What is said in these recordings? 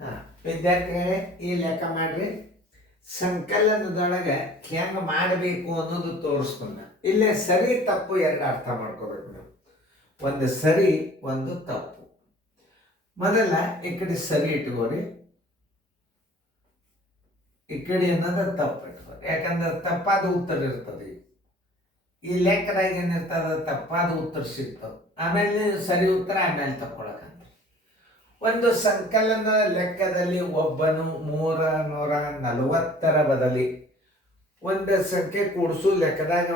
ಹಾಂ, ವಿದ್ಯಾರ್ಥಿಗಳೇ ಈ ಲೆಕ್ಕ ಮಾಡ್ರಿ. ಸಂಕಲನದೊಳಗೆ ಹೆಂಗೆ ಮಾಡಬೇಕು ಅನ್ನೋದು ತೋರಿಸ್ತಾನೆ. ಇಲ್ಲೇ ಸರಿ ತಪ್ಪು ಎರಡು ಅರ್ಥ ಮಾಡ್ಕೋಬೇಕು ನಾವು. ಒಂದು ಸರಿ, ಒಂದು ತಪ್ಪು. ಮೊದಲ ಈ ಕಡೆ ಸರಿ ಇಟ್ಕೋರಿ, ಈ ಕಡೆ ಅನ್ನೋದು ತಪ್ಪು ಇಟ್ಕೋರಿ. ಯಾಕಂದ್ರೆ ತಪ್ಪಾದ ಉತ್ತರ ಇರ್ತದೆ. ಈ ಲೆಕ್ಕದಾಗ ಏನಿರ್ತದ, ತಪ್ಪಾದ ಉತ್ತರ ಸಿಗ್ತದೆ. ಆಮೇಲೆ ಸರಿ ಉತ್ತರ ಆಮೇಲೆ ತಕ್ಕೊಳಕಂತ. ಒಂದು ಸಂಕಲನ ಲೆಕ್ಕದಲ್ಲಿ ಒಬ್ಬನು 340 ಬದಲಿ ಒಂದು ಸಂಖ್ಯೆ ಕೂಡಿಸು ಲೆಕ್ಕದಾಗ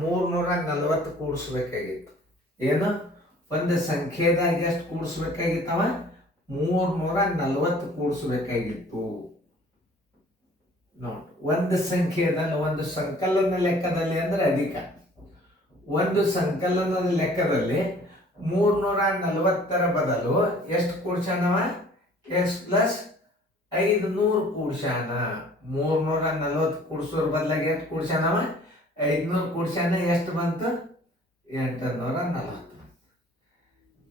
340 ಕೂಡಿಸ್ಬೇಕಾಗಿತ್ತು. ಏನು, ಒಂದು ಸಂಖ್ಯೆದಾಗ ಎಷ್ಟು ಕೂಡಿಸ್ಬೇಕಾಗಿತ್ತವ? 340 ಕೂಡಿಸ್ಬೇಕಾಗಿತ್ತು. ನೋಡಿ, ಒಂದು ಸಂಖ್ಯೆದಲ್ಲಿ, ಒಂದು ಸಂಕಲನ ಲೆಕ್ಕದಲ್ಲಿ ಅಂದ್ರೆ ಅಧಿಕ. ಒಂದು ಸಂಕಲನದ ಲೆಕ್ಕದಲ್ಲಿ 340 ಬದಲು ಎಷ್ಟು ಕೂಡ್ಸಾನವ? X plus 500 ಕೂಡ್ಸಾನ. 340 ಕೂಡ್ಸೋರ್ ಬದಲಾಗಿ ಎಷ್ಟು ಕೂಡ್ಸಾನವ? 500 ಕೂಡ್ಸಾನ. ಎಷ್ಟು ಬಂತು? 840.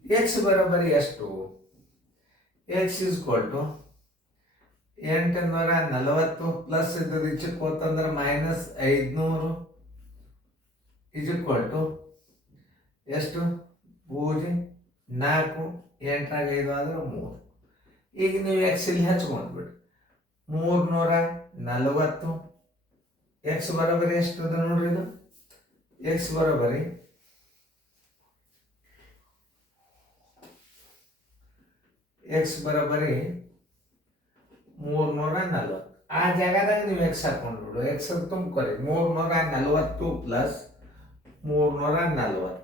ಎಕ್ಸ್ ಬರೋಬ್ಬರಿ ಎಷ್ಟು? ಎಕ್ಸ್ ಇಸ್ಕೊಲ್ಟು 840 ಪ್ಲಸ್ ಇದ್ದದ್ದು ಇಚ್ಚಕ್ಕೆ ಹೋತಂದ್ರೆ ಮೈನಸ್ 500 ಇಜ್ಕೊಲ್ಟು ಎಷ್ಟು? 0, 4, 8 5 ಆದ್ರೆ 3. ಈಗ ನೀವು ಎಕ್ಸ್ ಇಲ್ಲಿ ಹಚ್ಕೊಂಡ್ಬಿಡಿ. 340 ಎಕ್ಸ್ ಬರೋಬರಿ ಎಷ್ಟು ಅದ ನೋಡ್ರಿ. ಇದು ಎಕ್ಸ್ ಬರೋಬರಿ ಎಕ್ಸ್ ಬರೋಬರಿ 340. ಆ ಜಾಗದಾಗ ನೀವು ಎಕ್ಸ್ ಹಾಕೊಂಡ್ಬಿಡು. ಎಕ್ಸ್ ತುಂಬ್ಕೊರಿ. 340 plus 340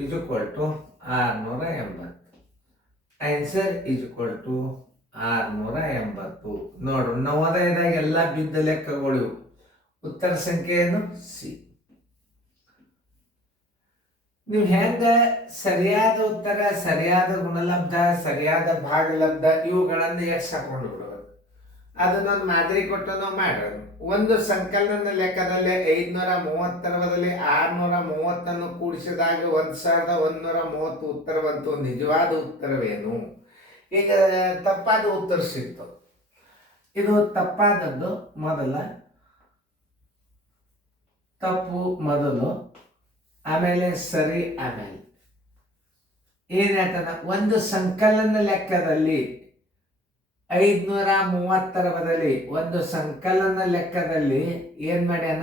is equal to 680. Answer is equal to 680. ನೋಡು, ನವೋದಯದಾಗ ಎಲ್ಲ ಬಿದ್ದ ಲೆಕ್ಕಗಳು. ಉತ್ತರ ಸಂಖ್ಯೆ ಏನು? ಸಿ. ನೀವು ಹೆಂಗ ಸರಿಯಾದ ಉತ್ತರ, ಸರಿಯಾದ ಗುಣಲಬ್ಧ, ಸರಿಯಾದ ಭಾಗಲಬ್ಧ ಇವುಗಳನ್ನು ಎಕ್ಸ್ ಹಾಕೊಂಡು ಬಿಡೋದು. ಅದನ್ನೊಂದು ಮಾದರಿ ಕೊಟ್ಟು ನಾವು ಮಾಡೋದು. ಒಂದು ಸಂಕಲನ ಲೆಕ್ಕದಲ್ಲಿ 530 ಬದಲಿ 630 ಕೂಡಿಸಿದಾಗ 1130 ಉತ್ತರ ಬಂತು. ನಿಜವಾದ ಉತ್ತರವೇನು? ಈಗ ತಪ್ಪಾದ ಉತ್ತರ ಸಿಕ್ತು. ಇದು ತಪ್ಪಾದದ್ದು ಮೊದಲ, ತಪ್ಪು ಮೊದಲು, ಆಮೇಲೆ ಸರಿ, ಆಮೇಲೆ ಏನಾಯ್ತದ? ಒಂದು ಸಂಕಲನ ಲೆಕ್ಕದಲ್ಲಿ 530 ಬದಲಿ ಒಂದು ಸಂಕಲನ ಲೆಕ್ಕದಲ್ಲಿ ಏನ್ ಮಾಡ್ಯಾನ?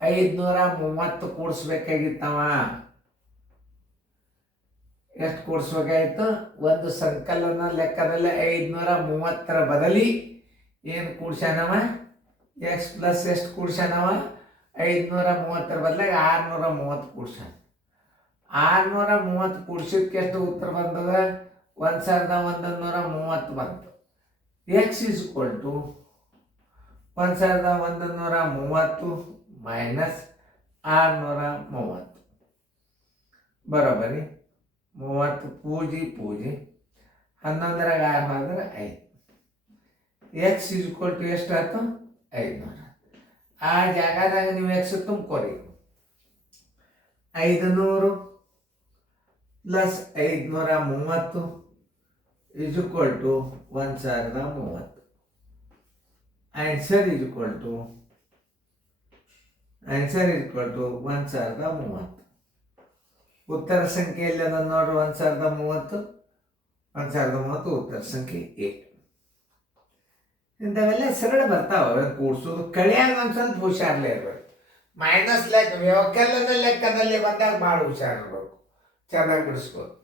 530 ಕೂಡಿಸ್ಬೇಕಾಗಿತ್ತವ. ಎಷ್ಟು ಕೂಡಿಸ್ಬೇಕಾಗಿತ್ತು? ಒಂದು ಸಂಕಲನ ಲೆಕ್ಕದಲ್ಲಿ 530 ಬದಲಿ ಏನು ಕೂಡ್ಸ್ಯಾನವ? ಎಕ್ಸ್ ಪ್ಲಸ್ ಎಷ್ಟು ಕೂಡ್ಸ್ಯಾನವ? 530 ಬದಲಾಗಿ 630 ಕೂಡ್ಸ್ಯಾನ. 630 ಕೂಡ್ಸಿದ್ಕೆ ಎಷ್ಟು ಉತ್ತರ ಬಂದದ? 1130 ಬಂತು. X is equal to 1130 minus 630 ಬರೋಬರಿ 30 ಪೂಜಿ 11ರಾಗ 6 ಆದ್ರೆ 5. ಎಕ್ಸ್ ಇಸ್ ಈಕ್ವಲ್ ಟು ಎಷ್ಟು ಆಯ್ತು? 500. ಆ ಜಾಗದಾಗ ನೀವು X ತುಂಬ್ಕೊರಿ. 500 plus 530 is equal to 1030. Answer is equal to 1030. ಉತ್ತರ ಸಂಖ್ಯೆಯಲ್ಲಿ ಅದನ್ನು ನೋಡ್ರಿ. 1030 ಉತ್ತರ ಸಂಖ್ಯೆ ಎ. ಇಂಥವೆಲ್ಲ ಸರಳ ಬರ್ತಾವೆ. ಕೂಡ್ಸೋದು ಕಳಿಯಾಗ ಒಂದು ಸ್ವಲ್ಪ ಹುಷಾರ್ಲೇ ಇರ್ಬೇಕು. ಮೈನಸ್ ಲೆಕ್ಕ ವ್ಯವಕಲನ ಲೆಕ್ಕದಲ್ಲಿ ಬಂದಾಗ ಭಾಳ ಹುಷಾರಿರ್ಬೇಕು. ಚೆನ್ನಾಗಿ ಬಿಡಿಸ್ಬೋದು.